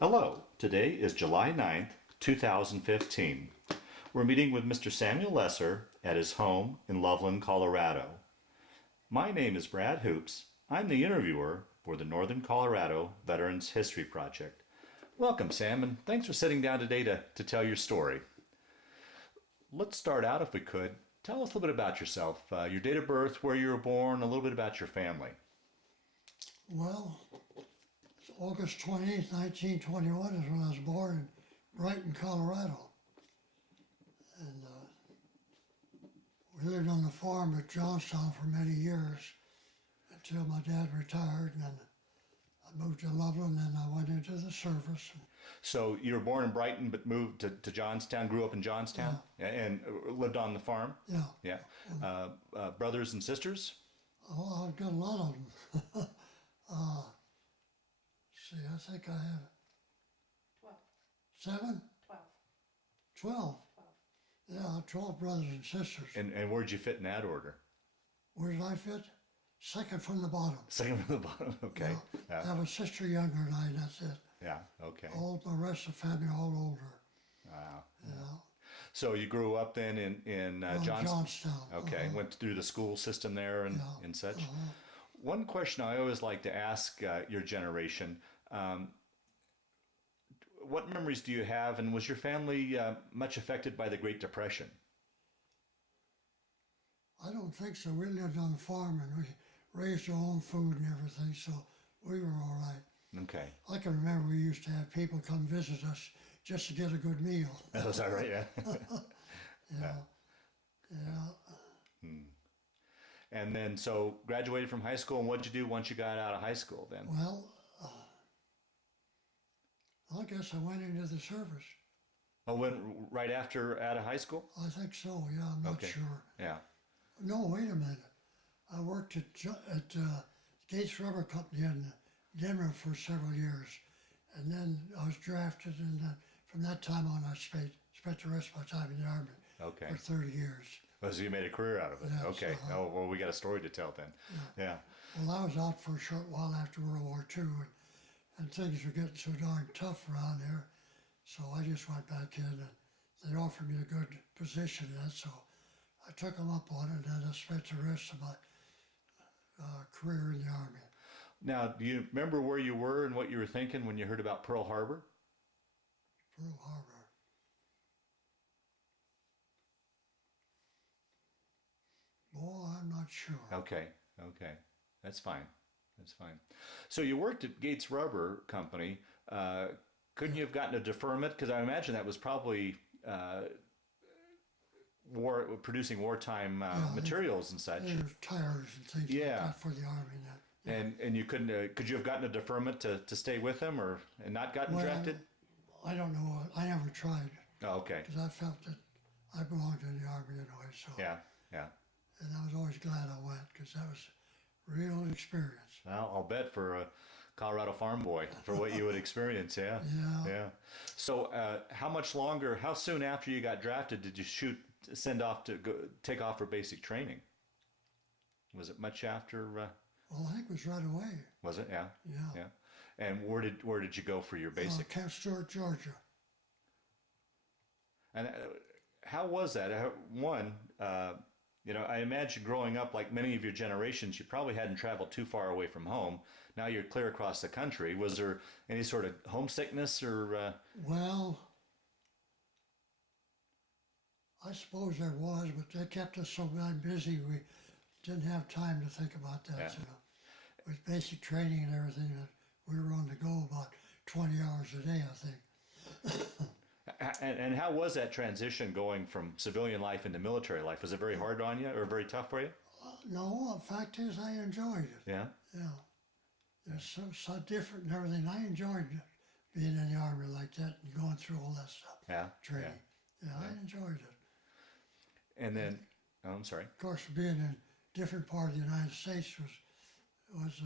Hello, today is July 9th, 2015. We're meeting with Mr. Samuel Lesser at his home in Loveland, Colorado. My name is Brad Hoops. I'm the interviewer for the Northern Colorado Veterans History Project. Welcome, Sam, and thanks for sitting down today to tell your story. Let's start out, if we could. Tell us a little bit about yourself, your date of birth, where you were born, a little bit about your family. Well, it's August 20th, 1921 is when I was born in Brighton, Colorado. And we lived on the farm at Johnstown for many years until my dad retired, and then I moved to Loveland and I went into the service. So you were born in Brighton, but moved to Johnstown, grew up in Johnstown, and lived on the farm? Yeah. Yeah. Brothers and sisters? Oh, I've got a lot of them. See, I think I have 12. 7? 12. 12. 12. Yeah, 12 brothers and sisters. And where'd you fit in that order? Where did I fit? Second from the bottom. Second from the bottom, okay. I have a sister younger than I, and that's it. Yeah, okay. All the rest of the family all older. Wow. Yeah. So you grew up then in Johnstown. Okay, went through the school system there and such. One question I always like to ask your generation, what memories do you have, and was your family much affected by the Great Depression? I don't think so. We lived on the farm and we raised our own food and everything, so we were all right. Okay. I can remember we used to have people come visit us just to get a good meal. Oh, is that right? Yeah. Yeah. And then, so graduated from high school, and what'd you do once you got out of high school then? Well, I guess I went into the service. Oh, went right after out of high school? I think so, yeah, I'm not sure. Yeah. No, wait a minute. I worked at Gates Rubber Company in Denver for several years, and then I was drafted, and from that time on, I spent the rest of my time in the Army for 30 years. Oh, so you made a career out of it. Yes, Okay. Oh, well, we got a story to tell then. Yeah. Well, I was out for a short while after World War II, and things were getting so darn tough around there, so I just went back in, and they offered me a good position, and so I took them up on it, and I spent the rest of my career in the Army. Now, do you remember where you were and what you were thinking when you heard about Pearl Harbor? Pearl Harbor. Boy, I'm not sure. Okay. That's fine. So you worked at Gates Rubber Company. Couldn't you have gotten a deferment? Because I imagine that was probably producing wartime materials and such. There's tires and things like that for the Army. And you couldn't? Could you have gotten a deferment to stay with them, and not gotten drafted? I don't know. I never tried. Oh, okay. Because I felt that I belonged in the Army anyway. So Yeah. And I was always glad I went because that was a real experience. Well, I'll bet for a Colorado farm boy for what you would experience. Yeah. Yeah. So, how soon after you got drafted did you send off to take off for basic training? Was it much after? Well, I think it was right away. Was it? Yeah. Yeah. And where did you go for your basic? Camp Stewart, Georgia. And how was that? I imagine growing up, like many of your generations, you probably hadn't traveled too far away from home. Now you're clear across the country. Was there any sort of homesickness or? Well, I suppose there was, but they kept us so damn busy we didn't have time to think about that. Yeah. With basic training and everything, that we were on the go about 20 hours a day, I think. And how was that transition going from civilian life into military life? Was it very hard on you or very tough for you? No, the fact is I enjoyed it. Yeah. Yeah. It's so different and everything. I enjoyed being in the Army like that and going through all that stuff. Yeah. Training. Yeah, I enjoyed it. And then, I'm sorry. Of course, being in a different part of the United States was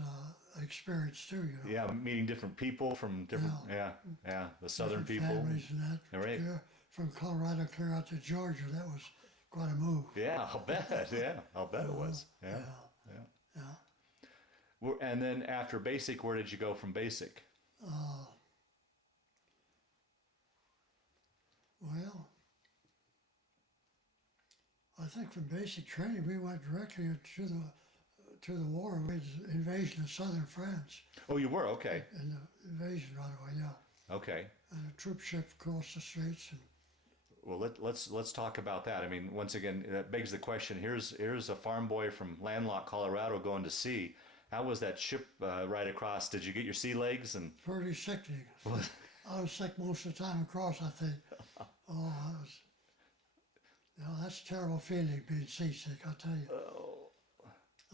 an experience too, you know. Yeah, meeting different people from different, the southern Different people. families and that. All right. From Colorado clear out to Georgia, that was quite a move. Yeah, I'll bet. Yeah, I'll bet it was. Yeah. And then after basic, where did you go from basic? I think from basic training we went directly to the war with the invasion of southern France Oh, you were? Okay. and the invasion right away, yeah. Okay. And a troop ship across the straits and Well, let's talk about that. I mean, once again, that begs the question. Here's a farm boy from landlocked Colorado going to sea. How was that ship ride across? Did you get your sea legs? And pretty sickening. I was sick most of the time across, I think. Oh, I was, that's a terrible feeling being seasick, I tell you.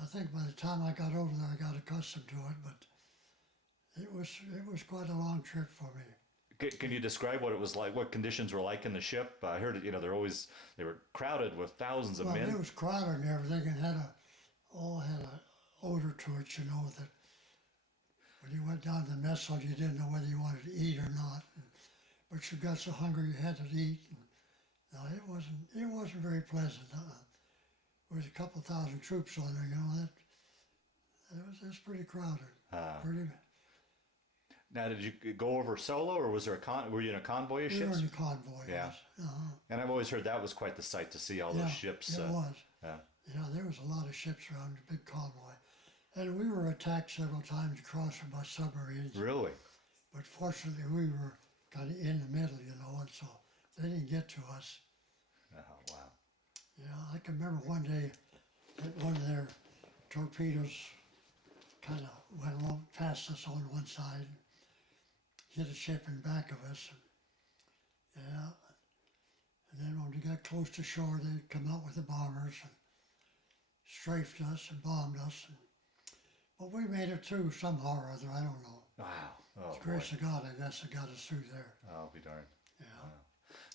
I think by the time I got over there, I got accustomed to it, but it was quite a long trip for me. Can you describe what it was like? What conditions were like in the ship? I heard it. You know, they were crowded with thousands of Well, men. it was crowded and everything, and had a odor to it, you know, that when you went down to the mess hall, you didn't know whether you wanted to eat or not. But you got so hungry you had to eat. And, no, it wasn't very pleasant. There was a couple thousand troops on there, you know. It was pretty crowded. Pretty. Now, did you go over solo, or was there were you in a convoy of We were ships? in a convoy. Yeah. Yes. Uh-huh. And I've always heard that was quite the sight to see all those ships. It was. Yeah. Yeah, there was a lot of ships around the big convoy. And we were attacked several times across them by submarines. Really? But fortunately, we were kind of in the middle, you know, and so they didn't get to us. Oh, wow. Yeah, I can remember one day that one of their torpedoes kind of went along past us on one side, hit a ship in back of us. Yeah. And then when we got close to shore, they'd come out with the bombers and strafed us and bombed us. But we made it through somehow or other, I don't know. Wow. Oh, The grace of God, I guess, that got us through there. I'll be darned. Yeah. Wow.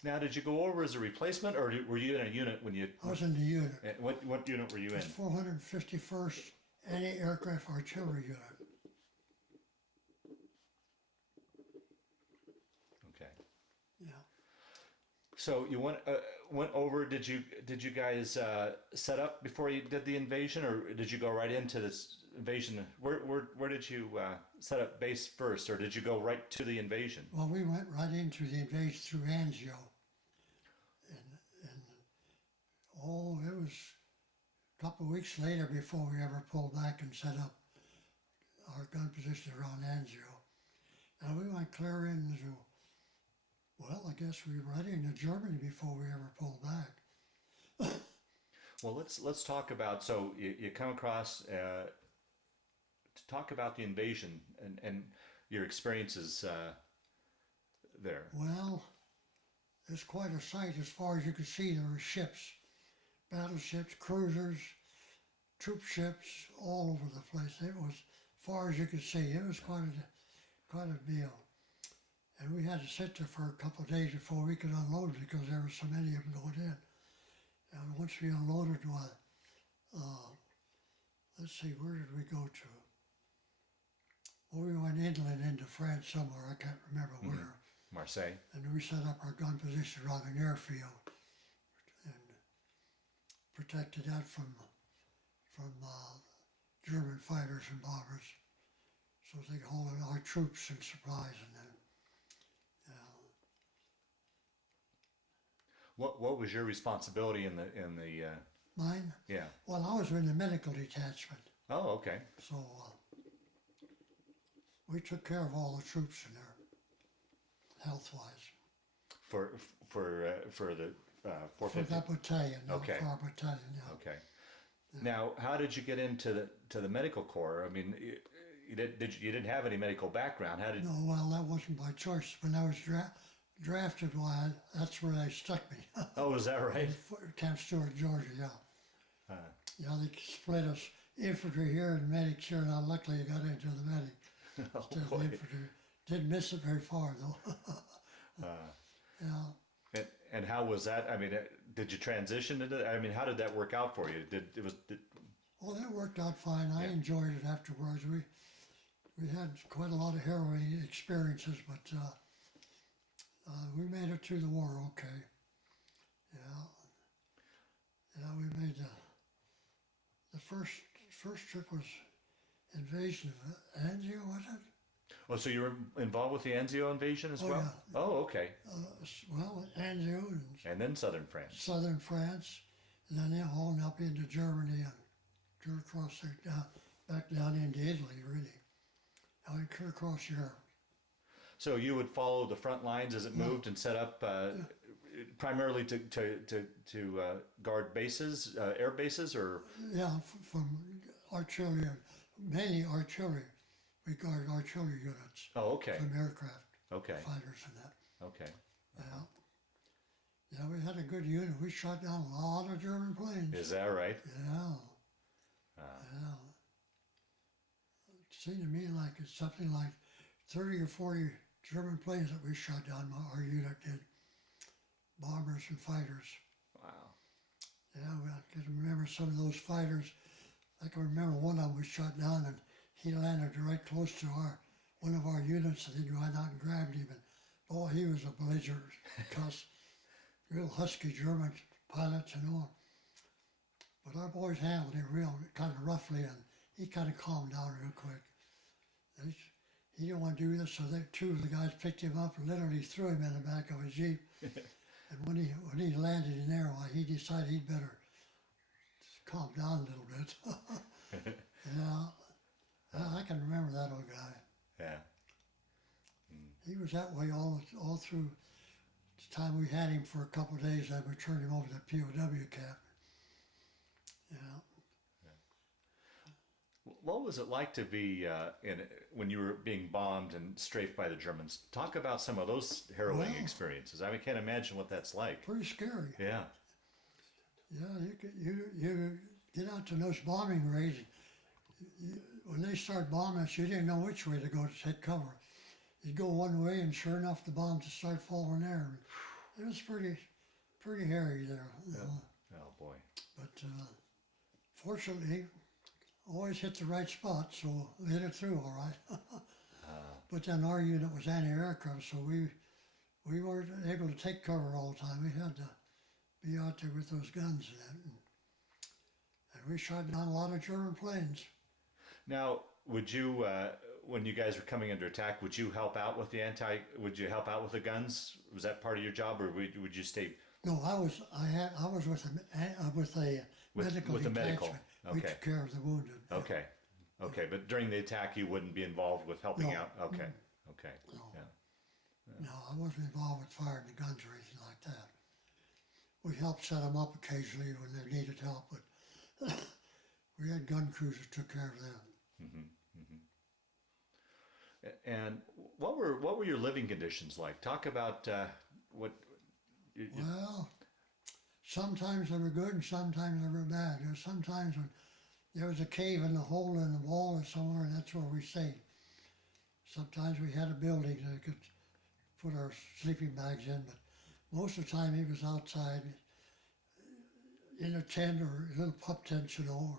Now, did you go over as a replacement, or were you in a unit when you? I was in the unit. What unit were you in? It was 451st Anti-Aircraft Artillery Unit. Okay. Yeah. So you went over. Did you guys set up before you did the invasion, or did you go right into this invasion? Where did you set up base first, or did you go right to the invasion? Well, we went right into the invasion through Anzio. And it was a couple of weeks later before we ever pulled back and set up our gun position around Anzio. And we went clear into, well, I guess we were right into Germany before we ever pulled back. Well, let's talk about. So you come across to talk about the invasion and your experiences there. Well, it's quite a sight. As far as you could see, there were ships, battleships, cruisers, troop ships, all over the place. It was, as far as you could see, it was quite a deal. And we had to sit there for a couple of days before we could unload because there were so many of them going in. And once we unloaded, let's see, where did we go to? Well, we went inland into France somewhere, I can't remember where. Marseille. And we set up our gun position around an airfield and protected that from German fighters and bombers, so they could hold our troops and supplies and then. What was your responsibility in the Mine? Yeah. Well, I was in the medical detachment, Oh, okay. so we took care of all the troops in there, health-wise. For the For 450. that battalion, no, Okay. for our battalion, yeah. Okay. Now, how did you get into the medical corps? I mean, you didn't have any medical background. How did? No, well, that wasn't by choice. When I was drafted, why, that's where they stuck me. Oh, is that right? Camp Stewart, Georgia, yeah. Yeah, they split us, infantry here and medics here, and I luckily got into the medic. Oh, Instead of boy. infantry. Didn't miss it very far, though. Yeah. And how was that? I mean, did you transition into that? I mean, how did that work out for you? Well, that worked out fine. I Yeah. enjoyed it afterwards. We had quite a lot of harrowing experiences, but we made it through the war okay. Yeah. Yeah, we made the first trip was invasion of Anzio, was it? Oh, so you were involved with the Anzio invasion as Oh, well? yeah. Oh, okay. Well, Anzio and And then southern France. southern France, and then they're hauling up into Germany and clear across there, back down into Italy, really. I went clear across Europe. So you would follow the front lines as it moved and set up primarily to guard bases, air bases, or Yeah, from artillery, mainly artillery. We guard artillery units oh, okay, from aircraft okay, fighters and that. okay. Yeah. Yeah, we had a good unit. We shot down a lot of German planes. Is that right? Yeah. Yeah. It seemed to me like it's something like 30 or 40 German planes that we shot down, our unit did. Bombers and fighters. Wow. Yeah, I can remember some of those fighters. I can remember one of them was shot down and he landed right close to one of our units and he ran out and grabbed him and oh, he was a belligerent cuss. Real husky German pilots and all. But our boys handled him real kind of roughly and he kind of calmed down real quick. He didn't want to do this, so two of the guys picked him up and literally threw him in the back of a Jeep. And when he landed in there, well, he decided he'd better calm down a little bit. Yeah, I can remember that old guy. Yeah. He was that way all through the time we had him for a couple of days, then we turned him over to the POW camp. Yeah. What was it like to be when you were being bombed and strafed by the Germans? Talk about some of those harrowing experiences. I mean, can't imagine what that's like. Pretty scary. Yeah. Yeah, you get out to those bombing raids. When they start bombing us, you didn't know which way to go to take cover. You'd go one way, and sure enough, the bombs would start falling there. It was pretty hairy there. Yeah. Oh boy. But fortunately, always hit the right spot, so we hit it through all right. But then our unit was anti-aircraft, so we weren't able to take cover all the time. We had to be out there with those guns and we shot down a lot of German planes. Now, would you, when you guys were coming under attack, would you help out with would you help out with the guns? Was that part of your job, or would you stay? No, I was with a medical with the medical. detachment. Okay. We took care of the wounded. Okay. Okay, but during the attack, you wouldn't be involved with helping No. out? Okay. Okay. No. Yeah. No, I wasn't involved with firing the guns or anything like that. We helped set them up occasionally when they needed help, but we had gun crews that took care of them. And what were your living conditions like? Talk about what. Well, sometimes they were good and sometimes they were bad. There was sometimes when there was a cave in the hole in the wall or somewhere, and that's where we stayed. Sometimes we had a building that we could put our sleeping bags in, but most of the time it was outside in a tent or a little pup tent, or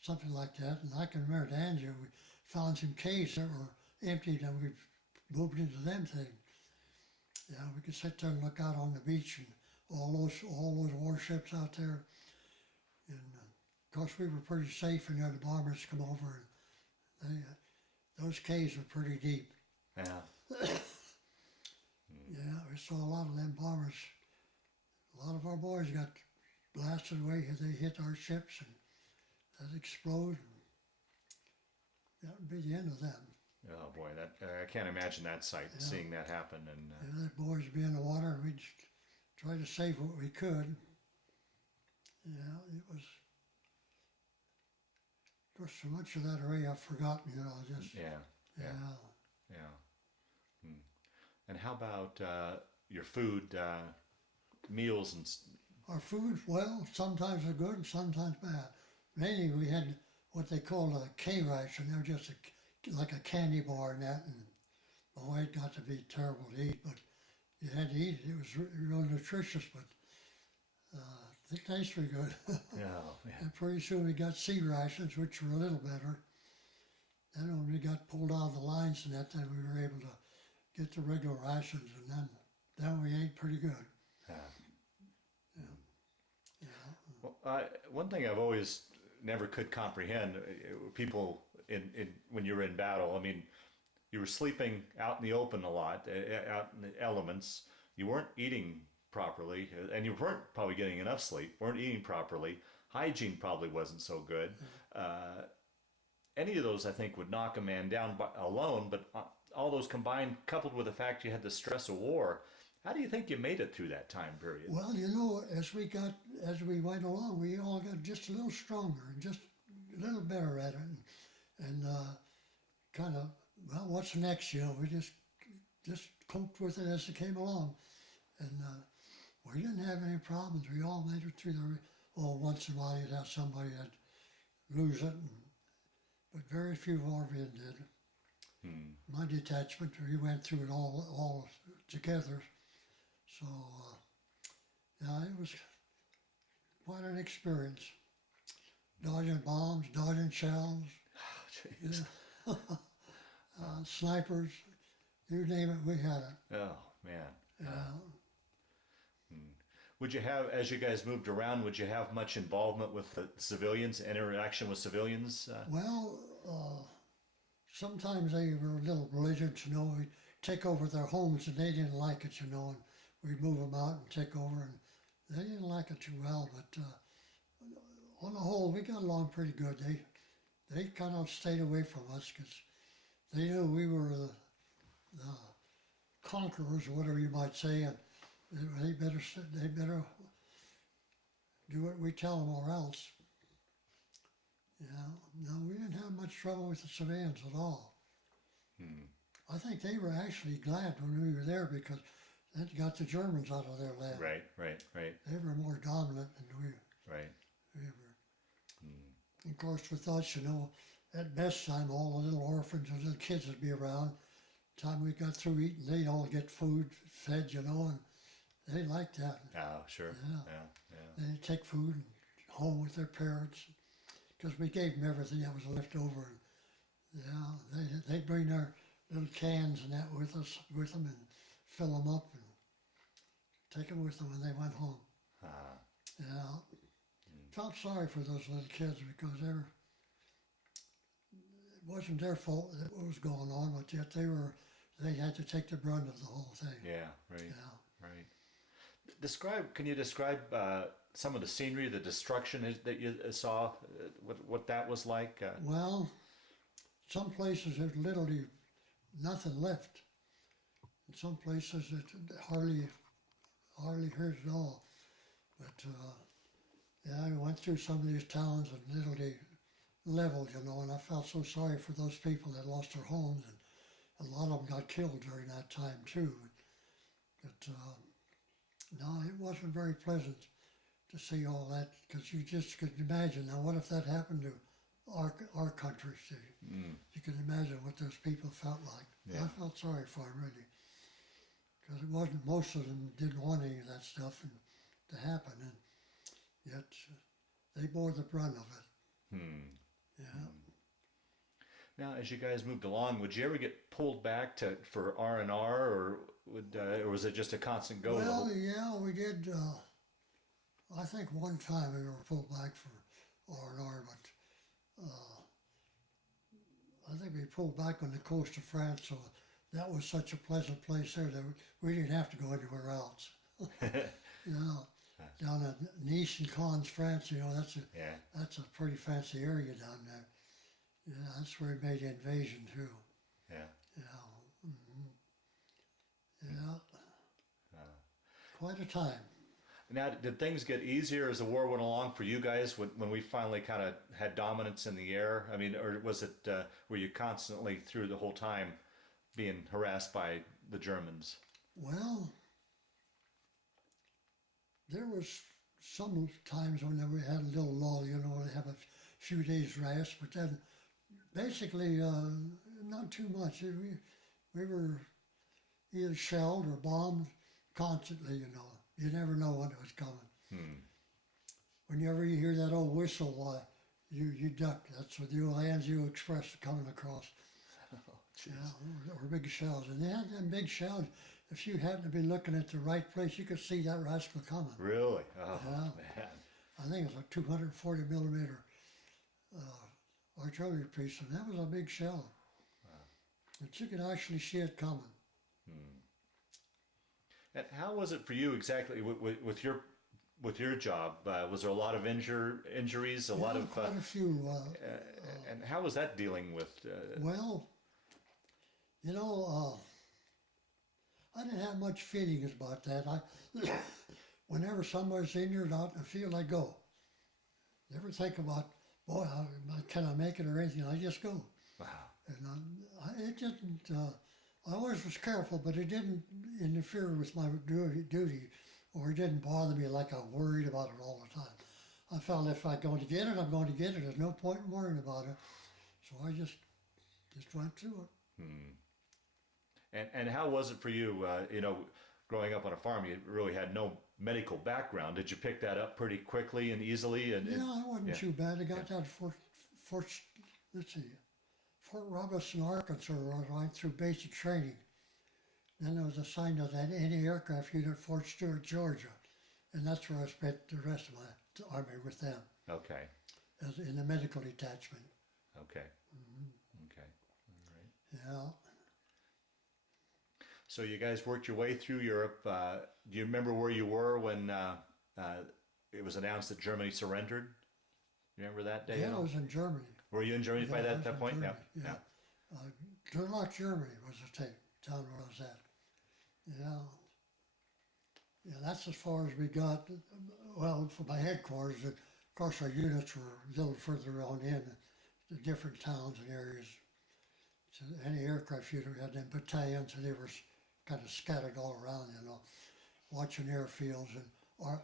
something like that. And I can remember at Angier, we found some caves that were emptied and we moved into them things. Yeah, we could sit there and look out on the beach and all those warships out there. And of course we were pretty safe, and the bombers come over, and those caves were pretty deep. Yeah. Yeah, we saw a lot of them bombers. A lot of our boys got blasted away as they hit our ships, and that exploded. That would be the end of them. Oh boy, that I can't imagine that sight, seeing that happen. And Yeah, the boys would be in the water, and we'd just try to save what we could. Yeah, it was. Of course, so much of that area I've forgotten, just. yeah. Yeah. And how about your food, meals, and Our food, well, sometimes they're good and sometimes bad. Mainly we had what they called a K ration. They were just like a candy bar and that, and boy, it got to be terrible to eat, but you had to eat it. It was real nutritious, but it tastes pretty good. yeah. And pretty soon we got C rations, which were a little better. Then when we got pulled out of the lines and that, then we were able to get the regular rations, and then we ate pretty good. Yeah. Yeah. Well, one thing I've always never could comprehend, people when you were in battle. I mean, you were sleeping out in the open a lot, out in the elements. You weren't eating properly, and you weren't probably getting enough sleep, weren't eating properly. Hygiene probably wasn't so good. Any of those, I think, would knock a man down alone, but all those combined, coupled with the fact you had the stress of war, how do you think you made it through that time period? Well, as we went along, we all got just a little stronger and just a little better at it, and kind of, well, what's next? We just coped with it as it came along, and we didn't have any problems. We all made it through once in a while you'd have somebody that lose it, but very few of our men did. My detachment, we went through it all together. So, yeah, it was quite an experience. Dodging bombs, dodging shells, snipers, you name it, we had it. Oh, man. Yeah. Would you have, as you guys moved around, would you have much involvement with the civilians, interaction with civilians? Well, sometimes they were a little belligerent, we'd take over their homes and they didn't like it, and we'd move them out and take over, and they didn't like it too well, but on the whole, we got along pretty good. They kind of stayed away from us because they knew we were the conquerors, or whatever you might say, and they better do what we tell them or else. No, we didn't have much trouble with the civilians at all. I think they were actually glad when we were there because that got the Germans out of their land. Right. They were more dominant than we Right. were. Of course, with us, at best time, all the little orphans and little kids would be around. Time we got through eating, they'd all get food fed, and they liked that. Oh, sure. Yeah. They'd take food and home with their parents because we gave them everything that was left over. And, they'd bring their little cans and that with them and fill them up and take them with them when they went home. Felt sorry for those little kids because it wasn't their fault that what was going on, but yet they had to take the brunt of the whole thing. Yeah, right. Can you describe some of the scenery, the destruction that you saw, what that was like? Well, some places there's literally nothing left. In some places it hardly hurt at all. But I went through some of these towns and literally leveled, and I felt so sorry for those people that lost their homes, and a lot of them got killed during that time too. But no, it wasn't very pleasant to see all that because you just could imagine. Now, what if that happened to our country? You can imagine what those people felt like. Yeah. I felt sorry for them really, because it wasn't, most of them didn't want any of that stuff to happen, and yet they bore the brunt of it. Now, as you guys moved along, would you ever get pulled back for R&R, or was it just a constant go? Well, yeah, we did. I think one time we were pulled back for R&R, but I think we pulled back on the coast of France, so that was such a pleasant place there that we didn't have to go anywhere else. Down at Nice and Cannes, France, that's a pretty fancy area down there. Yeah, that's where he made the invasion too. Quite a time. Now, did things get easier as the war went along for you guys when we finally kind of had dominance in the air? I mean, or was it, were you constantly through the whole time being harassed by the Germans? Well, there was some times when we had a little lull, to have a few days rest, but then basically not too much. We were either shelled or bombed constantly, You never know when it was coming. Whenever you hear that old whistle, you duck. That's what the old Anzio Express coming across. Or big shells. And they had them big shells. If you happened to be looking at the right place, you could see that rascal coming. Really? Oh, man. I think it was a 240 millimeter artillery piece, and that was a big shell. But you could actually see it coming. And how was it for you exactly with your job? Was there a lot of injuries, a lot of, quite a few. and how was that dealing with? Well, you know, I didn't have much feelings about that. Whenever somebody's injured out in the field, I go. Never think about, boy, can I make it or anything? I just go. Wow. And it didn't. I always was careful, but it didn't interfere with my duty, or it didn't bother me like I worried about it all the time. I felt if I'm going to get it, I'm going to get it. There's no point in worrying about it. So I just went through it. And how was it for you? Growing up on a farm, you really had no medical background. Did you pick that up pretty quickly and easily? And Yeah, it wasn't too bad. I got that let's see, Fort Robinson, Arkansas, right through basic training. Then I was assigned to that anti-aircraft unit at Fort Stewart, Georgia. And that's where I spent the rest of my army with them. Okay. As in the medical detachment. Okay. Okay. All right. Yeah. So you guys worked your way through Europe. Do you remember where you were when it was announced that Germany surrendered? You remember that day? Yeah, I was in Germany. Were you in Germany by that point? Germany, Yeah. Durlock, Germany was the town where I was at. Yeah. Yeah, that's as far as we got. Well, for my headquarters, of course, our units were a little further on in the different towns and areas. So any aircraft unit had them battalions, and they were kind of scattered all around, watching airfields and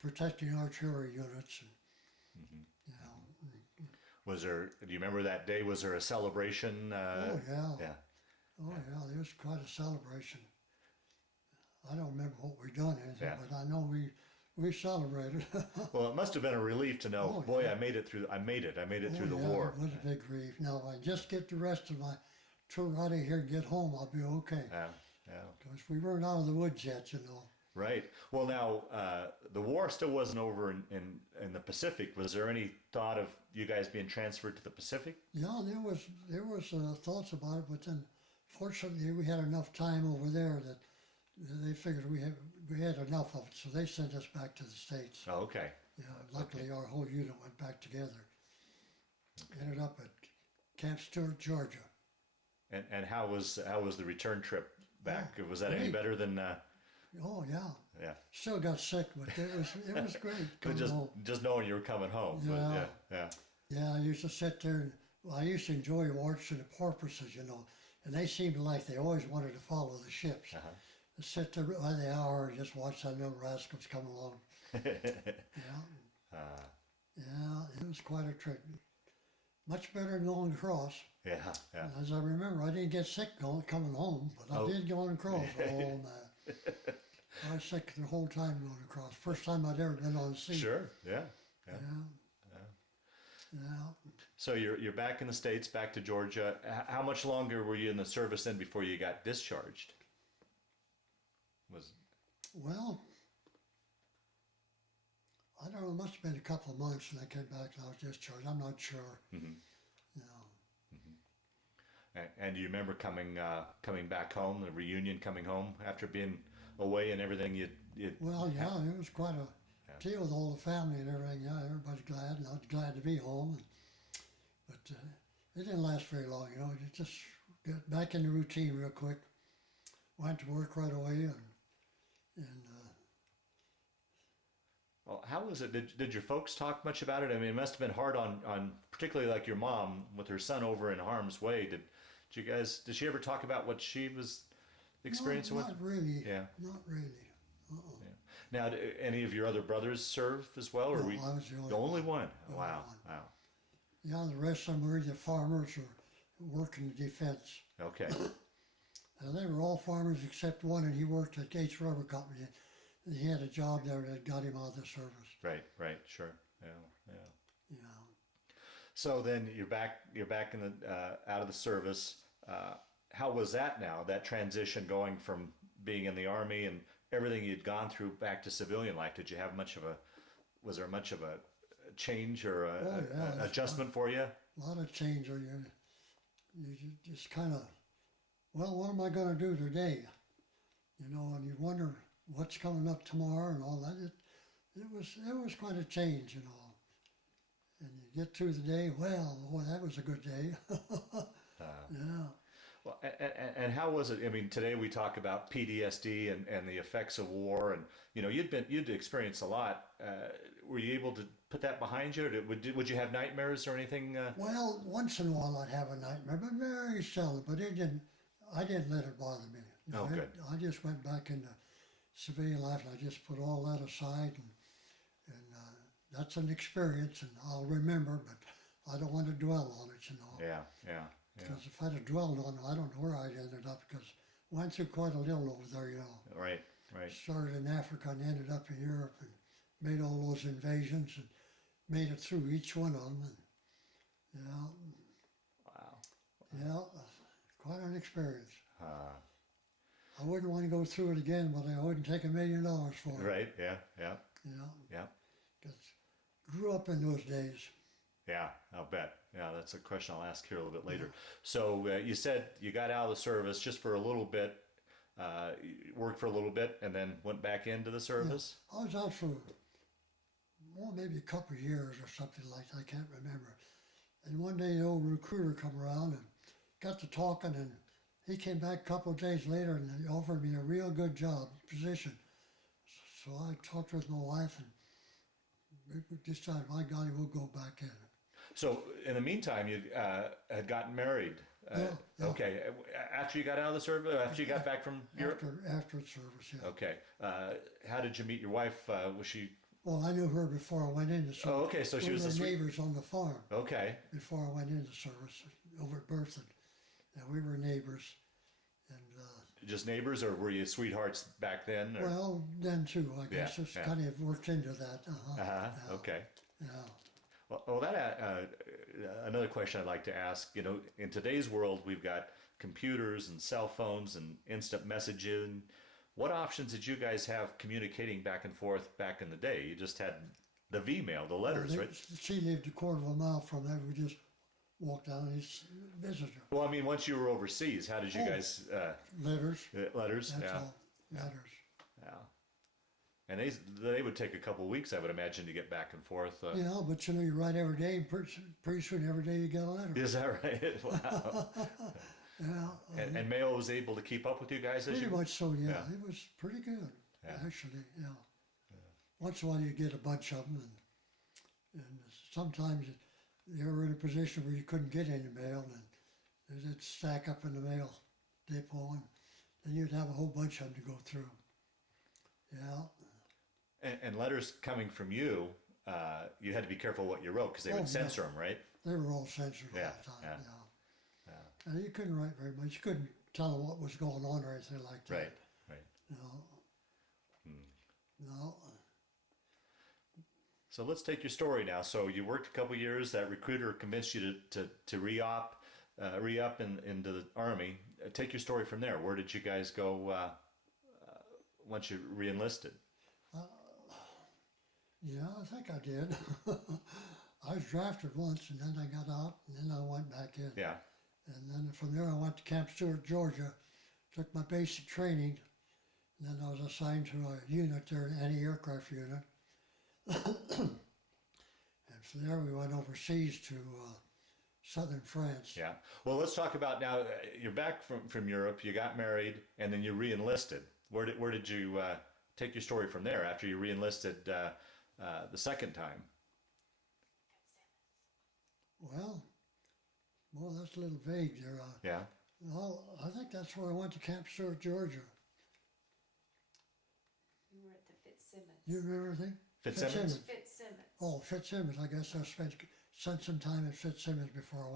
protecting artillery units. And, Was there? Do you remember that day? Was there a celebration? Oh yeah. Yeah. Oh yeah, there was quite a celebration. I don't remember what we done anything, but I know we celebrated. Well, it must have been a relief to know, boy, yeah. I made it through. I made it through the Yeah, war. it was a big relief. Now, if I just get the rest of my tour out of here and get home, I'll be okay. Yeah. Because we weren't out of the woods yet, Right. Well, now the war still wasn't over in the Pacific. Was there any thought of you guys being transferred to the Pacific? Yeah, there was thoughts about it, but then fortunately we had enough time over there that they figured we had enough of it, so they sent us back to the States. Oh, okay. Yeah, luckily our whole unit went back together. Ended up at Camp Stewart, Georgia. And how was the return trip back? Oh, Was that any great. better than? Oh yeah. Yeah. Still got sick, but it was great coming home. Just knowing you were coming home. Yeah. But yeah. Yeah, I used to sit there and I used to enjoy watching the porpoises, and they seemed like they always wanted to follow the ships. Uh-huh. I sit there by the hour and just watch that little rascals come along. Yeah. Yeah, it was quite a trip. Much better than going across. Yeah. As I remember, I didn't get sick coming home, but I did going across. Oh man, I was sick the whole time going across. First time I'd ever been on sea. Sure. Yeah. So you're back in the States, back to Georgia. How much longer were you in the service then before you got discharged? Well, I don't know. It must have been a couple of months when I came back and I was discharged. I'm not sure. And do you remember coming back home, the reunion, coming home after being away and everything? Well, yeah, it was quite a deal with all the family and everything. Yeah, everybody's glad, and I was glad to be home. But it didn't last very long, It just got back in the routine real quick. Went to work right away, and well, how was it? Did your folks talk much about it? I mean, it must have been hard on particularly like your mom with her son over in harm's way. Did she ever talk about what she was experiencing with? Not really. Yeah. Not really. Yeah. Now, do any of your other brothers serve as well, or No, I was the only one? Wow. Yeah, the rest of them were either farmers or working in defense. Okay. They were all farmers except one, and he worked at Gates Rubber Company. And he had a job there that got him out of the service. Right. Sure. Yeah. Yeah. So then you're back in the out of the service. How was that now? That transition going from being in the Army and everything you'd gone through back to civilian life. Did you have was there much of a change or a adjustment for you? A lot of change. You just kind of, well, what am I going to do today? you know, and you wonder what's coming up tomorrow and all that. It was quite a change, you know. And you get through the day, well, boy, that was a good day. Yeah. Well, and how was it? I mean, today we talk about PTSD and the effects of war, and you know, you'd experienced a lot. Were you able to put that behind you, or would you have nightmares or anything? Well, once in a while I'd have a nightmare, but very seldom. But I didn't let it bother me. Oh, good. I just went back into civilian life, and I just put all that aside, and that's an experience, and I'll remember, but I don't want to dwell on it, you know. Yeah, yeah, yeah. Because if I'd have dwelled on it, I don't know where I'd ended up, because I went through quite a little over there, you know. Right, right. Started in Africa and ended up in Europe and made all those invasions and made it through each one of them. And, Wow. yeah, quite an experience. Uh, I wouldn't want to go through it again, but I wouldn't take $1 million for it. right. Yeah, yeah, You know, yeah, because grew up in those days. yeah. I'll bet. Yeah, that's a question I'll ask here a little bit later. So you said you got out of the service just for a little bit. You worked for a little bit and then went back into the service. I was out for, well, maybe a couple of years or something like that. I can't remember. And one day the old recruiter come around and got to talking, and he came back a couple of days later and he offered me a real good job, position. So I talked with my wife and we decided, my God, we'll go back in. So in the meantime, you had gotten married. Yeah. Okay. After you got out of the service, after you got back from Europe. After service, yeah. Okay. How did you meet your wife? Was she? Well, I knew her before I went into service. Oh, okay. So she was we the were neighbors on the farm. Okay. Before I went into service over at Berthoud. Yeah, we were neighbors. And Just neighbors, or were you sweethearts back then? Or? well, then too, I guess Yeah, it's yeah. kind of worked into that. Yeah, Okay. yeah. Well, that another question I'd like to ask. You know, in today's world, we've got computers and cell phones and instant messaging. What options did you guys have communicating back and forth back in the day? You just had the V-mail, the letters, right? She lived a quarter of a mile from there. We just walked down and visited her. Well, I mean, once you were overseas, how did you guys? Letters. Letters. That's Yeah. all. Letters. Yeah. And they would take a couple of weeks, I would imagine, to get back and forth. Yeah, but you know, you write every day, and pretty soon every day you get a letter. Is that right? Wow. Yeah. And Mayo was able to keep up with you guys as Pretty you. much so, yeah. Yeah. It was pretty good, Yeah. actually, yeah. Once in a while you get a bunch of them, and sometimes you were in a position where you couldn't get any mail, and it'd stack up in the mail depot, and then you'd have a whole bunch of them to go through. Yeah. And letters coming from you, you had to be careful what you wrote because they Oh, would yeah. censor them, right? They were all censored Yeah, all the time, yeah. yeah. And you couldn't write very much. You couldn't tell them what was going on or anything like that. Right, right. No. No. So let's take your story now. So you worked a couple years. That recruiter convinced you to re-up into the Army. Take your story from there. Where did you guys go once you re-enlisted? Yeah, I think I did. I was drafted once, and then I got out, and then I went back in. Yeah. And then from there I went to Camp Stewart, Georgia, took my basic training, and then I was assigned to a unit there, an anti-aircraft unit. And from there we went overseas to southern France. Yeah. Well, let's talk about now. You're back from Europe. You got married, and then you re-enlisted. Where did you take your story from there after you re-enlisted the second time? Well, that's a little vague there. Yeah. Well, I think that's where I went to Camp Stewart, Georgia. You were at the Fitzsimmons. You remember anything? Fitzsimmons? Fitzsimmons. Oh, Fitzsimmons. I guess I spent some time at Fitzsimmons before I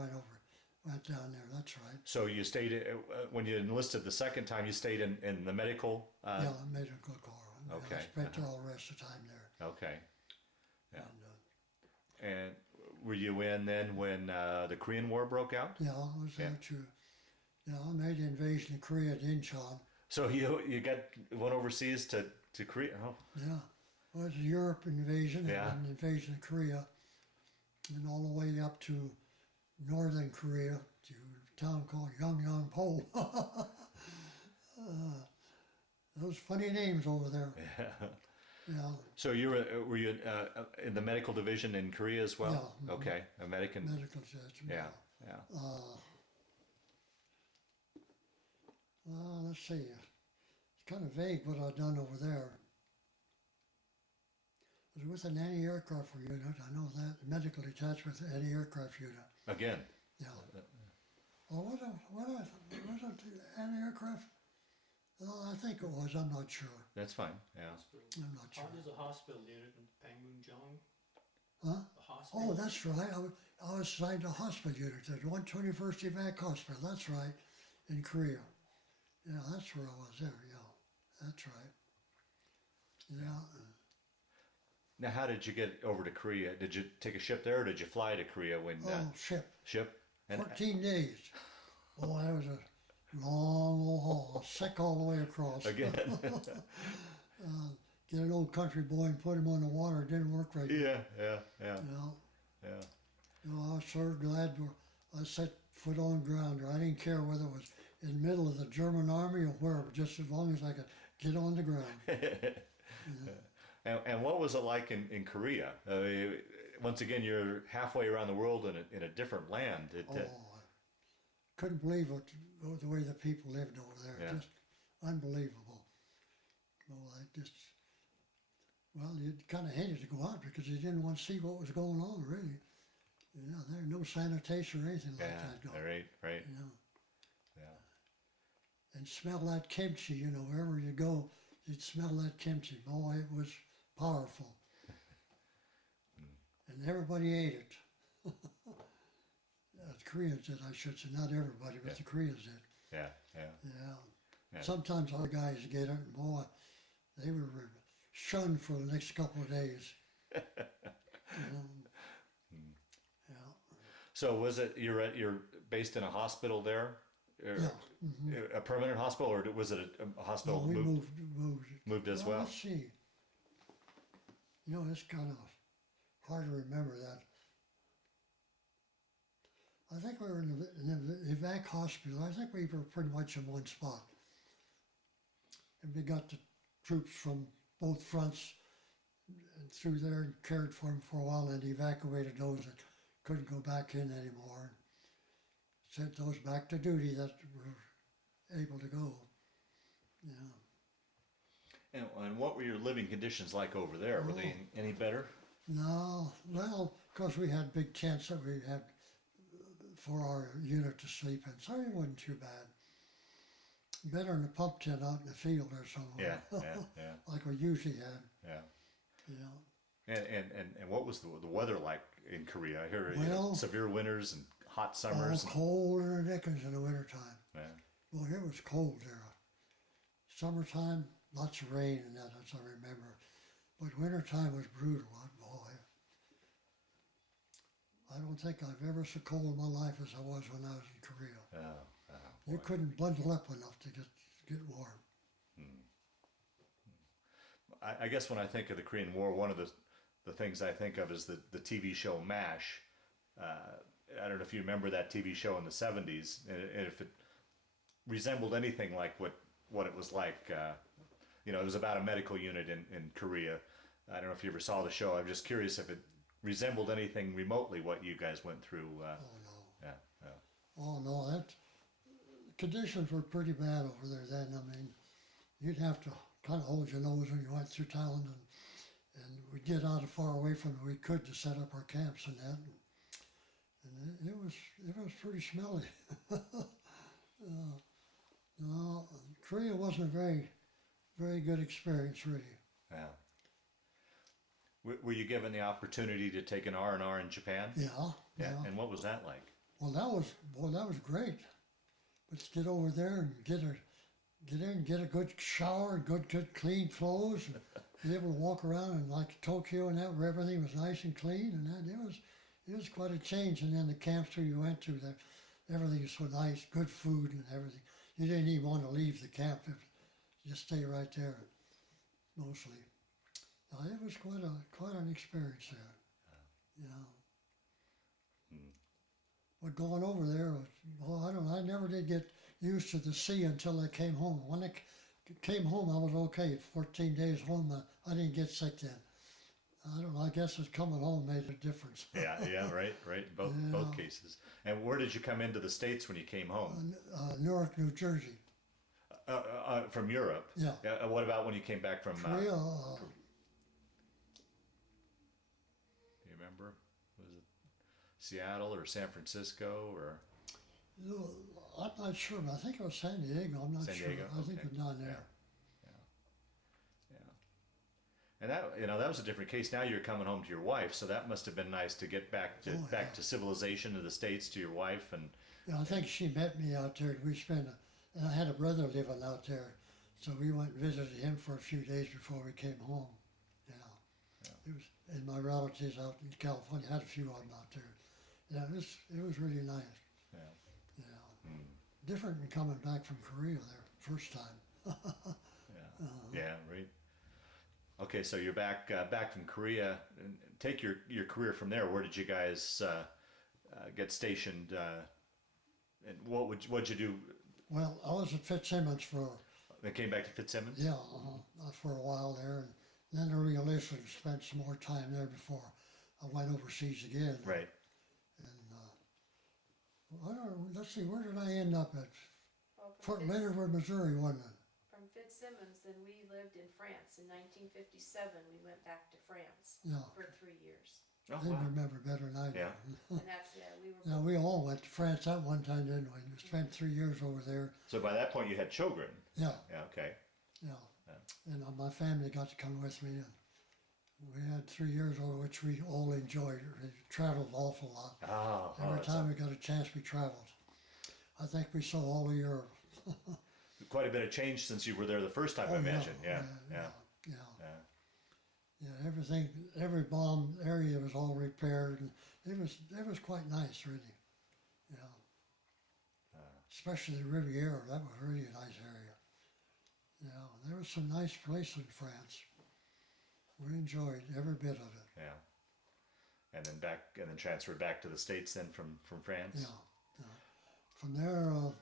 went down there. That's right. So you stayed when you enlisted the second time. You stayed in the medical. Yeah, I made a good call. Okay. I spent all the rest of the time there. Okay. Yeah. And, And were you in then when the Korean War broke out? yeah, I was there Yeah. too. Yeah, I made the invasion of Korea at Incheon. So you went overseas to Korea. Oh. Yeah, well, it was a Europe invasion Yeah. and an invasion of Korea, and all the way up to northern Korea to a town called Yongnam-po. those funny names over there. Yeah, So were you in the medical division in Korea as well? Yeah, mhm. Okay, a medical. medical judge. Yeah, yeah. Let's see. It's kind of vague what I've done over there. I was with an anti-aircraft unit. I know that medical detachment anti-aircraft unit. Again. Yeah. Well, what was it anti-aircraft? Oh, I think it was. I'm not sure. That's fine. Yeah. I'm not sure. There's a hospital unit in Panmunjom. Huh? A hospital. Oh, that's right. I was assigned to a hospital unit at 121st Evac Hospital. That's right, in Korea. Yeah, that's where I was there. Yeah, that's right. Yeah. Now, how did you get over to Korea? Did you take a ship there, or did you fly to Korea when Ship. ship? And 14 days. Oh, that was a long old haul. I was sick all the way across. again? Get an old country boy and put him on the water. It didn't work right. Yeah. You know, Yeah. I was sure glad I set foot on ground there. I didn't care whether it was in the middle of the German army or where, just as long as I could get on the ground. And what was it like in Korea? Once again, you're halfway around the world in a different land. I couldn't believe the way the people lived over there. Yeah. Just unbelievable. You kind of hated to go out because you didn't want to see what was going on, really. Yeah, there's no sanitation or anything like that going. Right. You know, Yeah. and smell that kimchi, wherever you go, you'd smell that kimchi. Boy, it was powerful. And everybody ate it. The Koreans did, I should say. Not everybody, but the Koreans did. Yeah. Yeah. Sometimes our guys get it, and boy, they were shunned for the next couple of days. Yeah. So was it you're based in a hospital there? Yeah. A permanent hospital, or was it a hospital? No, we moved as well? Let's see. It's kind of hard to remember that. I think we were in the Evac Hospital. I think we were pretty much in one spot. And we got the troops from both fronts and through there and cared for them for a while and evacuated those that couldn't go back in anymore. And sent those back to duty that were able to go. Yeah. And what were your living conditions like over there? Were they any better? No, well, because we had big tents that we had for our unit to sleep in, so it wasn't too bad. Better than a pump tent out in the field or somewhere. Yeah. Like we usually had. Yeah. And what was the weather like in Korea? I hear Well, severe winters and hot summers. Cold in the dickens in the wintertime. Yeah. Well, it was cold there. Summertime, lots of rain and that, as I remember. But wintertime was brutal, boy. I don't think I've ever so cold in my life as I was when I was in Korea. You couldn't bundle up enough to get warm. I guess when I think of the Korean War, one of the things I think of is the TV show MASH. I don't know if you remember that TV show in the 70s, and if it resembled anything like what it was like. It was about a medical unit in Korea. I don't know if you ever saw the show. I'm just curious if it resembled anything remotely what you guys went through. Oh, no. Yeah. Oh, no, that conditions were pretty bad over there then. I mean, you'd have to kind of hold your nose when you went through town, and we'd get out as far away from it we could to set up our camps and that. And it was pretty smelly. No, Korea wasn't a very, very good experience, really. Yeah. Were you given the opportunity to take an R&R in Japan? Yeah. And what was that like? Well, that was great. But to get over there and get a good shower, good clean clothes, and be able to walk around in like Tokyo and that, where everything was nice and clean, and that it was quite a change. And then the camps where you went to, that everything was so nice, good food and everything. You didn't even want to leave the camp; you just stay right there, mostly. It was quite an experience there. But going over there was, I never did get used to the sea until I came home. came home, I was okay. 14 days home, I didn't get sick then. I don't know, I guess it's coming home made a difference. Yeah, right. Both cases. And where did you come into the States when you came home? Newark, New Jersey. From Europe. Yeah. What about when you came back from? Korea, Do you remember? Was it Seattle or San Francisco or? no, I'm not sure, but I think it was San Diego. I'm not San sure. Diego? I think Okay. it was down there. And that was a different case. Now you're coming home to your wife, so that must have been nice to get back to civilization, to the States, to your wife, and Yeah, I think she met me out there. We spent, and I had a brother living out there, so we went and visited him for a few days before we came home. Yeah, it was, and my relatives out in California had a few of them out there. Yeah, it was really nice. yeah, Yeah, different than coming back from Korea there first time. yeah, right. Okay, so you're back from Korea, and take your career from there. Where did you guys get stationed? And what'd you do? Well, I was at Fitzsimmons for Then came back to Fitzsimmons. yeah for a while there, and then I realised I spent some more time there before I went overseas again. Right. I don't know, let's see, where did I end up at? Well, Fort Leonard, Missouri, wasn't it? From Fitzsimmons, then we lived in France. In 1957, we went back to France Yeah, for 3 years. Oh, they wow. remember better than I do. Yeah. And that's, we were Yeah, we all went to France at one time, didn't we? We spent 3 years over there. So by that point you had children. Yeah, Yeah. Okay. yeah. And my family got to come with me, and we had 3 years over which we all enjoyed. We traveled an awful lot. Oh, Every time we got a chance, we traveled. I think we saw all of Europe. quite a bit of change since you were there the first time, I imagine. Yeah. Yeah, everything, every bomb area was all repaired, and it was quite nice, really. Yeah. Especially the Riviera, that was really a nice area. Yeah, there was some nice places in France. We enjoyed every bit of it. Yeah. And then transferred back to the States then from France. Yeah. From there,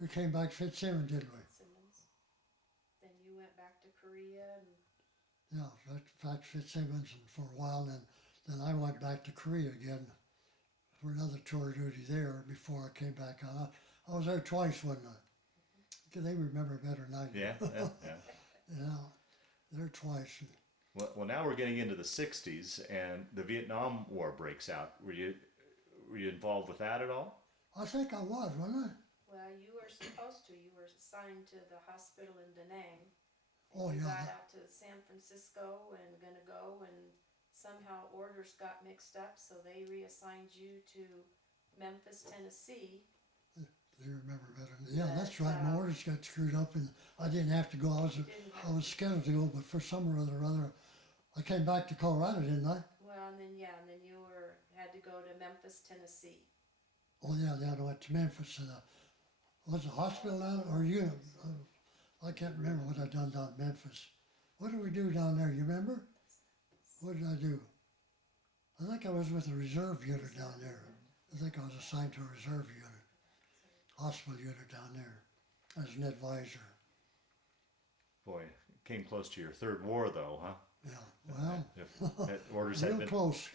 we came back to Fitzsimmons, didn't we? Fitzsimmons. Then you went back to Korea, and Yeah, back to Fitzsimmons, and for a while, then I went back to Korea again for another tour duty there before I came back. I was there twice, wasn't I? They remember better than I do. Yeah. Yeah, there twice. Well, now we're getting into the '60s, and the Vietnam War breaks out. Were you involved with that at all? I think I was, wasn't I? well, you were supposed to. You were assigned to the hospital in Da Nang. Oh, You yeah. got out to San Francisco and gonna go, and somehow orders got mixed up, so they reassigned you to Memphis, Tennessee. They remember better. Yeah, that's right. My orders got screwed up, and I didn't have to go. I was scheduled to go, but for some reason or other, I came back to Colorado, didn't I? Well, and then you had to go to Memphis, Tennessee. Oh yeah, I went to Memphis. Was the hospital down or unit? I can't remember what I done down in Memphis. What did we do down there? You remember? What did I do? I think I was with the reserve unit down there. I think I was assigned to a reserve unit, hospital unit down there, as an advisor. Boy, it came close to your third war, though, huh? Yeah, well, If that orders had real been close,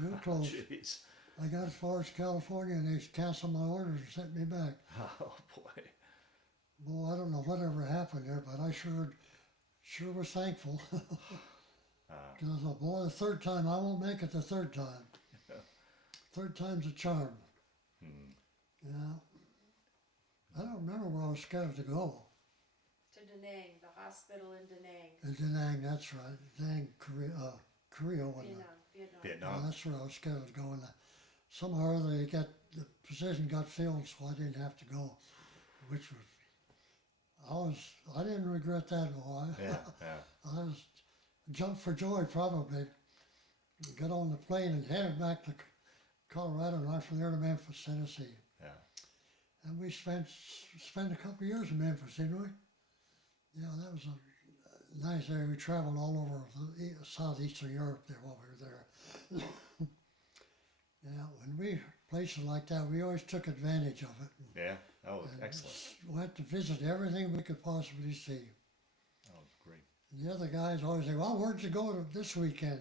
real close. Jeez. I got as far as California, and they canceled my orders and sent me back. Oh boy. Well, I don't know whatever happened there, but I sure was thankful. Because I thought, boy, the third time, I won't make it the third time. Third time's a charm. Yeah. I don't remember where I was scheduled to go. To Da Nang, the hospital in Da Nang. In Da Nang, that's right. Da Nang, Korea, wasn't it? Vietnam. Yeah, that's where I was scheduled to go. And somehow or other, the position got filled, so I didn't have to go, which was, I didn't regret that at all. Yeah. I was jumped for joy, probably. Got on the plane and headed back to Colorado, and right from there to Memphis, Tennessee. Yeah. And we spent a couple of years in Memphis, didn't we? Yeah, that was a nice area. We traveled all over southeastern Europe there while we were there. Yeah, when we places like that, we always took advantage of it. Yeah. Oh, and excellent. went to visit everything we could possibly see. Oh, great. And the other guys always say, well, where'd you go this weekend?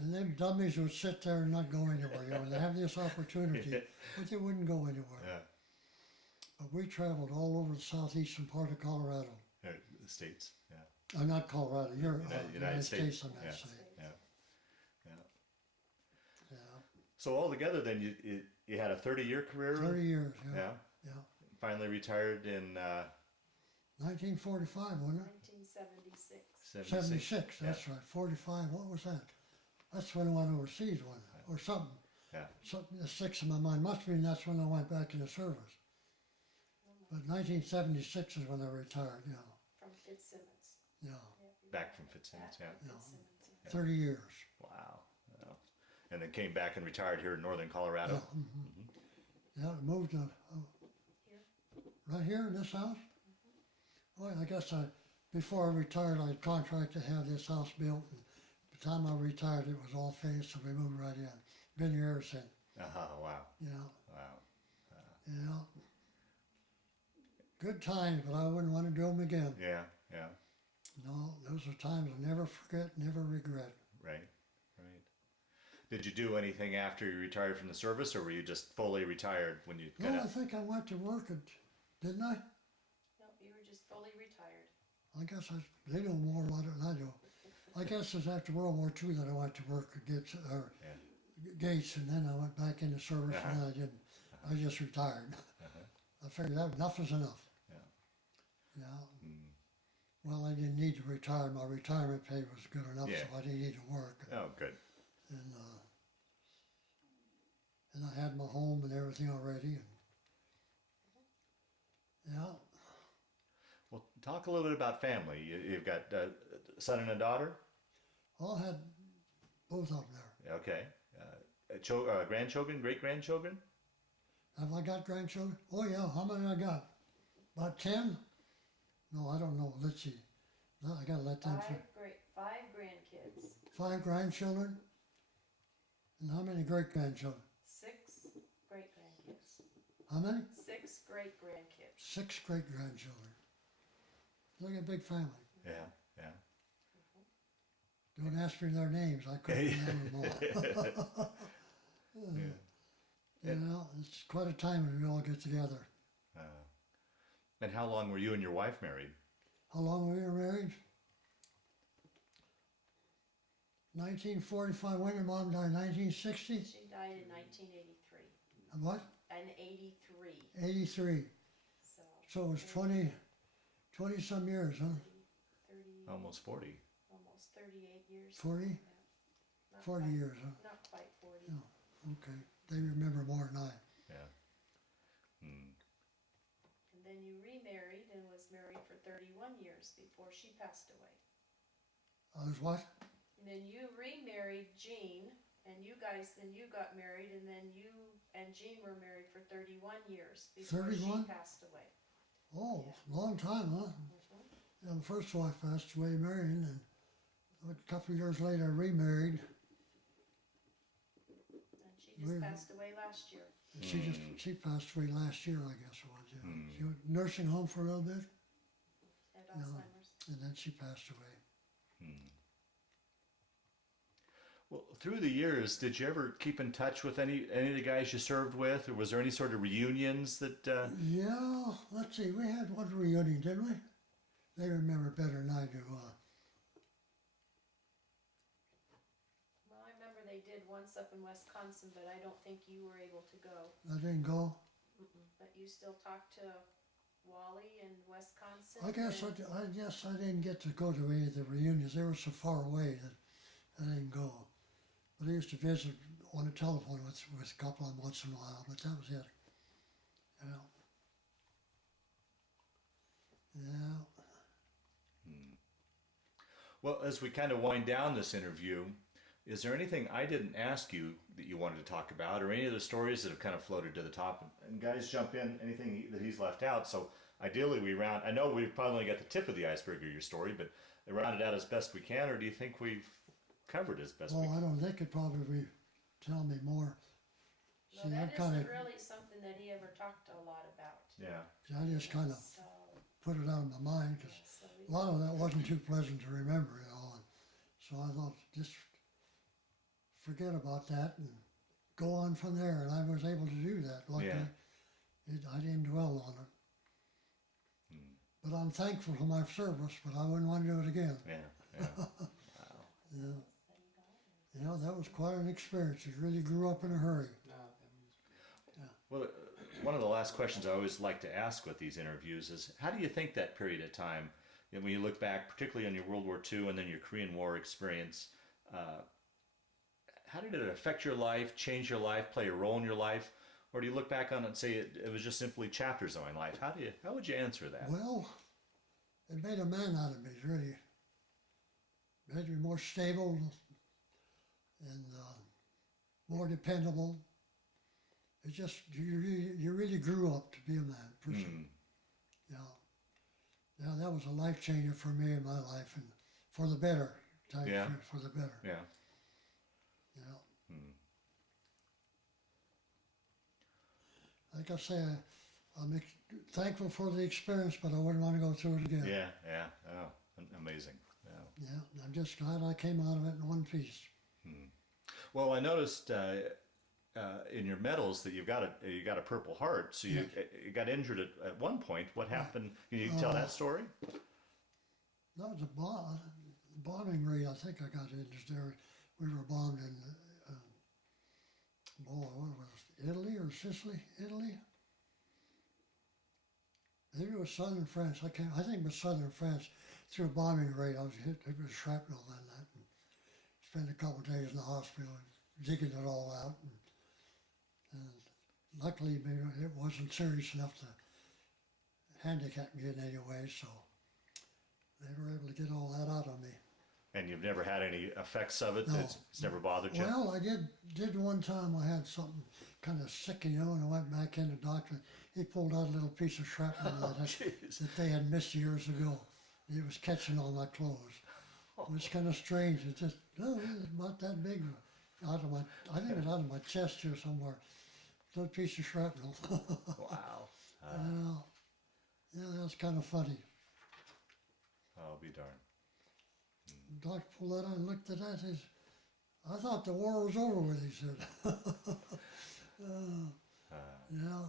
And them dummies would sit there and not go anywhere, you know, and they have this opportunity, but they wouldn't go anywhere. Yeah. But we traveled all over the southeastern part of Colorado. The States. Yeah. Not Colorado, United States. I meant Yeah. to say. Yeah. Yeah. Yeah, So altogether, then you had a 30-year career. 30 years, Yeah. yeah. Finally retired in 1945, wasn't it? 1976. 76, that's right. 45, what was that? That's when I went overseas, wasn't it? Or something. Yeah. Something that sticks in my mind. Must have been that's when I went back in the service. But 1976 is when I retired, yeah. From Fitzsimmons. Yeah, Back from Fitzsimmons. Yeah. Yeah. Fitzsimmons, yeah. 30 years. Wow. Wow. And then came back and retired here in northern Colorado. Yeah, yeah, I moved to, Here. right here in this house. Well, I guess before I retired, I contracted to have this house built. And by the time I retired, it was all finished, so we moved right in. Been here ever since. Wow. Yeah, Wow. yeah. Good times, but I wouldn't want to do them again. Yeah. Yeah. No, those are times I never forget, never regret. Right. Right. Did you do anything after you retired from the service, or were you just fully retired when you No, kind I of? think I went to work didn't I? No, you were just fully retired. I guess they know more about it than I do. I guess it was after World War II that I went to work at Gates, and then I went back into service, and I didn't. I just retired. I figured that enough is enough. Yeah. Yeah. Well, I didn't need to retire. My retirement pay was good enough, Yeah. so I didn't need to work. Oh, good. And I had my home and everything already. And yeah, Well, talk a little bit about family. You've got a son and a daughter. I had both of them there. Okay. Grandchildren, great grandchildren. Have I got grandchildren? Oh yeah, how many I got? About 10? No, I don't know. Let's see. No, I gotta let them. Five grandkids. 5 grandchildren? And how many great grandchildren? 6 great grandkids. How many? 6 great grandkids. 6 great grandchildren. Look at a big family. Yeah. Yeah. Don't ask me their names. I couldn't remember them all. Yeah. You know, it's quite a time when we all get together. And how long were you and your wife married? How long we were married? 1945. When your mom died? 1960? She died in 1983. What? In 83. 83. So So it was 20 some years, huh? 30, Almost 40. almost 38 years. 40? Yeah. Not 40 quite- years, huh? Not quite 40. Yeah. Okay. They remember more than I. Yeah. And then you remarried and was married for 31 years before she passed away. I was what? And then you remarried Jean, and you got married, and then you and Jean were married for 31 years before 31? she passed away. Oh, long time, huh? Yeah, the first wife passed away, Marion, and a couple of years later I remarried. And she just passed away last year. She passed away last year, I guess it was. Yeah. She was nursing home for a little bit, Had Alzheimer's. and then she passed away. Well, through the years, did you ever keep in touch with any of the guys you served with, or was there any sort of reunions that? Yeah, let's see. We had one reunion, didn't we? They remember better than I do. Well, I remember they did once up in Wisconsin, but I don't think you were able to go. I didn't go. But you still talk to Wally in Wisconsin? I guess and- I guess I didn't get to go to any of the reunions. They were so far away that I didn't go. But I used to visit on the telephone with a couple of them once in a while. But that was it. Yeah. Yeah. Well, as we kind of wind down this interview, is there anything I didn't ask you that you wanted to talk about, or any of the stories that have kind of floated to the top? And guys, jump in, anything that he's left out. So ideally, I know we've probably only got the tip of the iceberg of your story, but round it out as best we can, or do you think we've covered as best we Well, can? I don't. They could probably tell me more. No, See, that I kind isn't of, really something that he ever talked a lot about. Yeah. I just kind of So, put it out of my mind because so a lot of that wasn't too pleasant to remember, you know. And so I thought, just forget about that and go on from there. And I was able to do that. Luckily, I didn't dwell on it. But I'm thankful for my service, but I wouldn't want to do it again. Yeah. You know, that was quite an experience. It really grew up in a hurry. No, that was, Well, one of the last questions I always like to ask with these interviews is, how do you think that period of time, you know, when you look back, particularly on your World War II and then your Korean War experience, how did it affect your life, change your life, play a role in your life? Or do you look back on it and say it was just simply chapters of my life? How would you answer that? Well, it made a man out of me, really. It made me more stable and more dependable. It just, you really grew up to be a man, person. Yeah, that was a life changer for me in my life, and for the better. For the better. Yeah. Yeah. Like I say, I'm thankful for the experience, but I wouldn't want to go through it again. Yeah. Oh, amazing. Yeah. Yeah, I'm just glad I came out of it in one piece. Well, I noticed in your medals that you got a Purple Heart. So you got injured at one point. What happened? Can you tell that story? That was a bombing raid. I think I got injured there. We were bombed in, what was it, Italy or Sicily? Italy? Maybe it was southern France. I think it was southern France. Through a bombing raid, I was hit. It was shrapnel and that. And spent a couple of days in the hospital digging it all out. And luckily, it wasn't serious enough to handicap me in any way, so they were able to get all that out of me. And you've never had any effects of it? No. It's never bothered you? Well, I did one time. I had something kind of sick, you know, and I went back in the doctor. He pulled out a little piece of shrapnel that they had missed years ago. It was catching on my clothes. It was kind of strange. It just, it was about that big. I think it was out of my chest here somewhere. Little piece of shrapnel. Wow. Yeah, that was kind of funny. I'll be darned. The doctor pulled that out and looked at that and says, I thought the war was over with, he said. Yeah.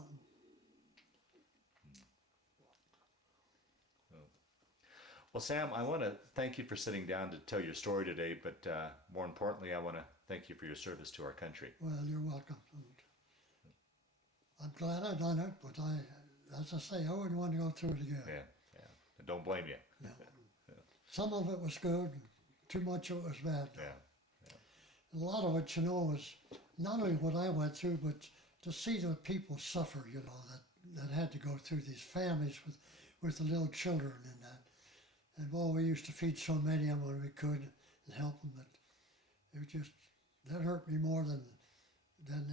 Well, Sam, I want to thank you for sitting down to tell your story today, but more importantly, I want to thank you for your service to our country. Well, you're welcome. I'm glad I done it, but as I say, I wouldn't want to go through it again. Yeah. I don't blame you. No. Some of it was good, too much of it was bad. Yeah. A lot of it, you know, was not only what I went through, but to see the people suffer, you know, that had to go through, these families with the little children and that. And boy, we used to feed so many of them when we could and help them, but it was just, that hurt me more than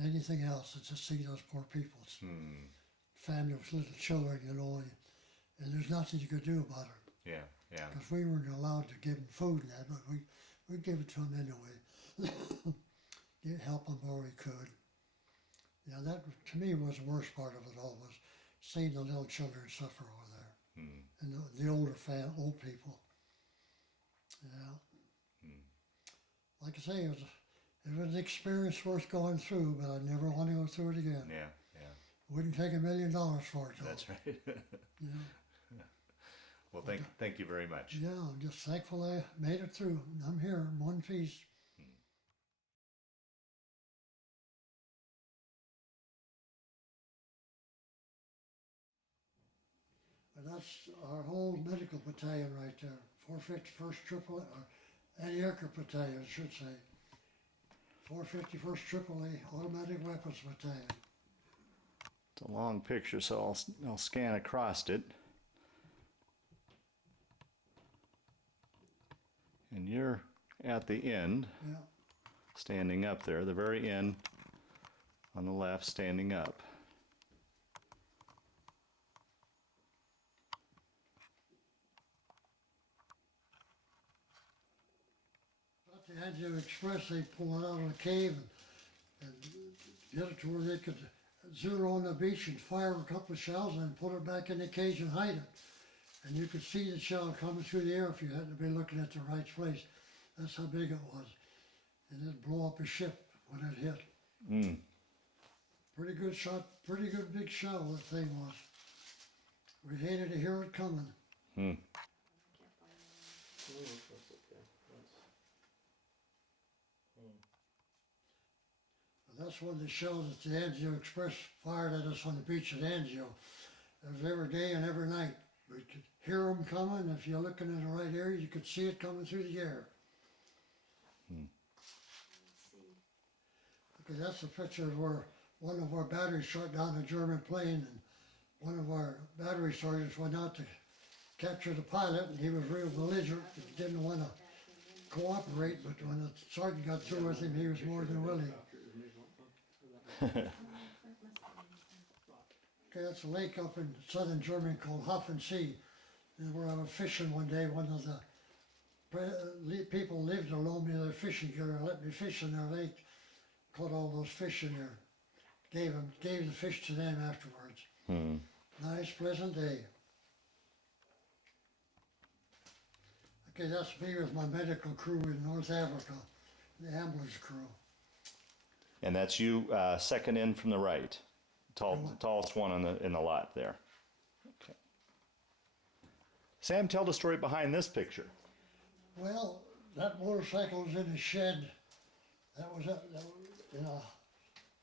anything else, is to see those poor people's family with little children, you know, and there's nothing you could do about it. Yeah. Because we weren't allowed to give them food and that, but we'd give it to them anyway. Help them where we could. Yeah, that to me was the worst part of it all, was seeing the little children suffer over there. And the older old people. Yeah. Like I say, it was an experience worth going through, but I never want to go through it again. Yeah. Wouldn't take $1 million for it, though. That's right. Yeah. Well, thank you very much. Yeah, I'm just thankful I made it through. I'm here in one piece. But that's our whole medical battalion right there. 451st AAA, or anti-aircraft battalion, I should say. 451st AAA Automatic Weapons Battalion. It's a long picture, so I'll scan across it. And you're at the end, Yeah. standing up there, the very end on the left, standing up. But they had to express, they pull it out of a cave and get it to where they could zero on the beach and fire a couple of shells and then put it back in the cage and hide it. And you could see the shell coming through the air if you had to be looking at the right place. That's how big it was. And it'd blow up a ship when it hit. Mm. Pretty good shot, pretty good big shell that thing was. We hated to hear it coming. Hmm. Oh, that's okay. That's one of the shells that the Anzio Express fired at us on the beach at Anzio. It was every day and every night. We could hear them coming. If you're looking in the right area, you could see it coming through the air. Okay, that's the picture where one of our batteries shot down a German plane, and one of our battery sergeants went out to capture the pilot, and he was real belligerent. He didn't want to cooperate, but when the sergeant got through with him, he was more than willing. Okay, that's a lake up in southern Germany called Hoffensee. And where I was fishing one day, one of the people lived there loaned me their fishing gear and let me fish in their lake. Caught all those fish in there. Gave the fish to them afterwards. Hmm. Nice, pleasant day. Okay, that's me with my medical crew in North Africa, the ambulance crew. And that's you, second in from the right, tallest one in the lot there. Okay. Sam, tell the story behind this picture. Well, that motorcycle was in a shed. That was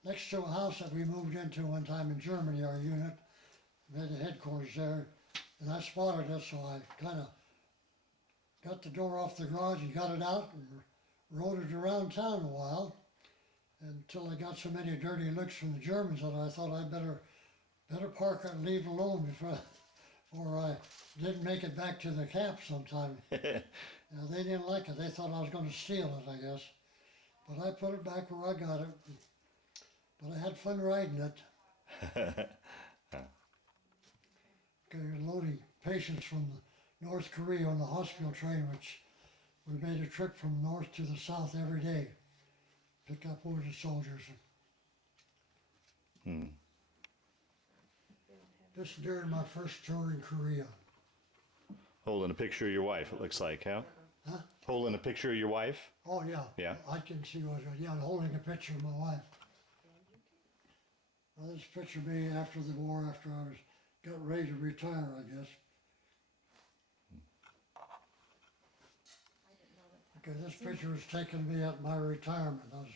next to a house that we moved into one time in Germany, our unit. We had the headquarters there. And I spotted it, so I kind of got the door off the garage and got it out and rode it around town a while until I got so many dirty looks from the Germans that I thought I'd better park it and leave it alone before I didn't make it back to the camp sometime. They didn't like it. They thought I was going to steal it, I guess. But I put it back where I got it. But I had fun riding it. Loading patients from North Korea on the hospital train, which we made a trip from north to the south every day. Pick up wounded soldiers. Hmm. This is during my first tour in Korea. Holding a picture of your wife, it looks like, huh? Huh? Holding a picture of your wife? Oh yeah. Yeah. I can see what. Yeah, holding a picture of my wife. Well, this picture of me after the war, after I got ready to retire, I guess. Okay, this picture was taken of me at my retirement. I was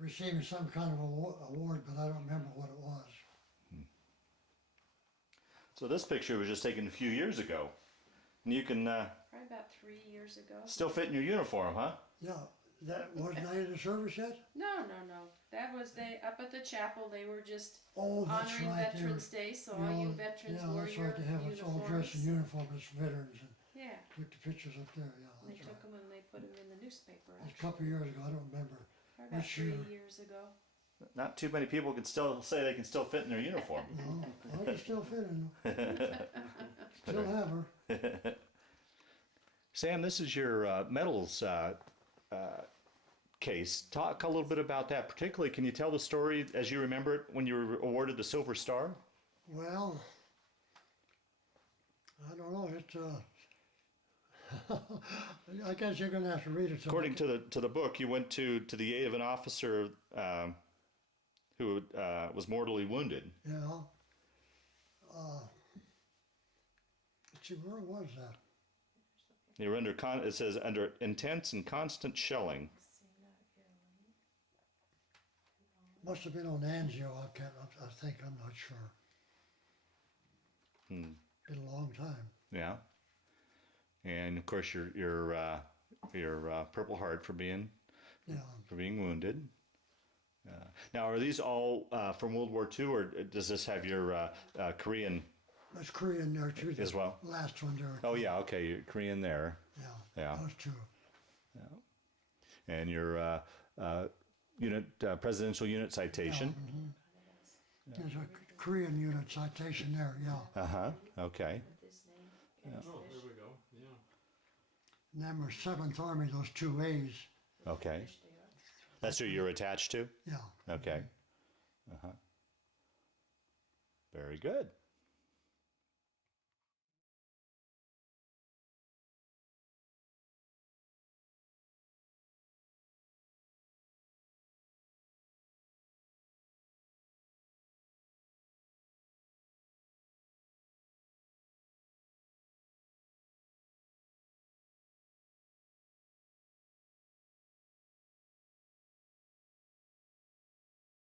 receiving some kind of award, but I don't remember what it was. So this picture was just taken a few years ago. And you can Probably about 3 years ago. still fit in your uniform, huh? Yeah, that wasn't I in the service yet? No. That was up at the chapel. They were just Oh, that's honoring right. They were- Veterans Day, so all you veterans yeah, wore that's your right. They have us all dressed in uniforms. uniform as veterans and Yeah, took the pictures up there. Yeah, and they that's took right. them and they put them in the newspaper. It was a Actually, couple of years ago. I don't remember. Probably about which 3 year? years ago. Not too many people can still say they can still fit in their uniform. No, I can still fit in. Still have her. Sam, this is your medals case. Talk a little bit about that. Particularly, can you tell the story as you remember it when you were awarded the Silver Star? Well, I don't know. I guess you're going to have to read it. According to the book, you went to the aid of an officer who was mortally wounded. Yeah. Let's see, where was that? You were it says under intense and constant shelling. Must have been on Anzio. I think. I'm not sure. Been a long time. Yeah. And of course, your Purple Heart for being wounded. Now, are these all from World War II, or does this have your Korean That's Korean there too. as well? Last one there. Oh yeah, okay, you're Korean there. Yeah. Yeah. Those two. Yeah. And your presidential unit citation. There's a Korean unit citation there. Yeah. Okay. This name. Oh, there we go. Yeah. And then we're 7th Army. Those two A's. Okay. That's who you're attached to. Yeah. Okay. Very good.